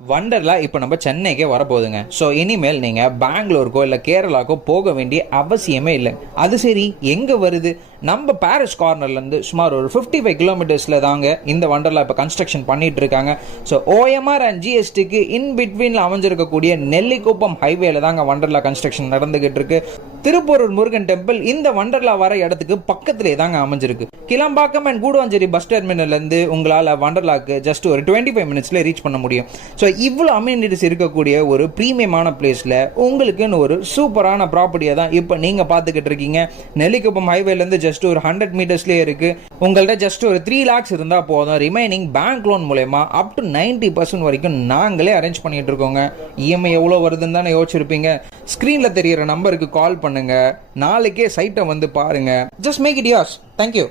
வண்டர்லா இப்போ நம்ம சென்னைக்கே வரப்போகுதுங்க. ஸோ இனிமேல் நீங்கள் பெங்களூருக்கோ இல்லை கேரளாக்கோ போக வேண்டிய அவசியமே இல்லை. அது சரி, எங்கே வருது? நம்ம பாரிஸ் கார்னர்லேருந்து சுமார் ஒரு 55 கிலோமீட்டர்ஸில் தாங்க இந்த வண்டர்லா இப்போ கன்ஸ்ட்ரக்ஷன் பண்ணிட்டு இருக்காங்க. ஸோ ஓஎம்ஆர் அண்ட் ஜிஎஸ்டிக்கு இன் பிட்வீனில் அமைஞ்சிருக்கக்கூடிய நெல்லிக்குப்பம் ஹைவேல தாங்க வண்டர்லா கன்ஸ்ட்ரக்ஷன் நடந்துகிட்டு இருக்கு. திருப்பூரூர் முருகன் டெம்பிள் இந்த வண்டர்லா வர இடத்துக்கு பக்கத்திலே தாங்க அமைஞ்சிருக்கு. கிளம்பாக்கம் அண்ட் கூடுவாஞ்சேரி பஸ் டெர்மினல்லேருந்து உங்களால் வண்டர்லாக்கு ஜஸ்ட் ஒரு 25 மினிட்ஸில் ரீச் பண்ண முடியும். ஸோ இவ்வளோ அம்யூனிட்டிஸ் இருக்கக்கூடிய ஒரு ப்ரீமியமான பிளேஸில் உங்களுக்குன்னு ஒரு சூப்பரான ப்ராப்பர்ட்டியை தான் இப்போ நீங்கள் பார்த்துக்கிட்டு இருக்கீங்க. நெல்லிக்குப்பம் ஹைவேலேருந்து ஜஸ்ட் ஒரு 100 மீட்டர்ஸ்லேயே இருக்குது. உங்கள்கிட்ட ஜஸ்ட் ஒரு 3 lakhs இருந்தால் போதும். ரிமைனிங் பேங்க் லோன் மூலயமா அப் டு 90% வரைக்கும் நாங்களே அரேஞ்ச் பண்ணிட்டு இருக்கோங்க. இஎம்ஐ எவ்வளோ வருதுன்னு தானே யோசிச்சிருப்பீங்க. ஸ்க்ரீனில் தெரியிற நம்பருக்கு கால் பண்ணுங்க. நாளைக்கே சைட்டை வந்து பாருங்க. Just make it yours. Thank you.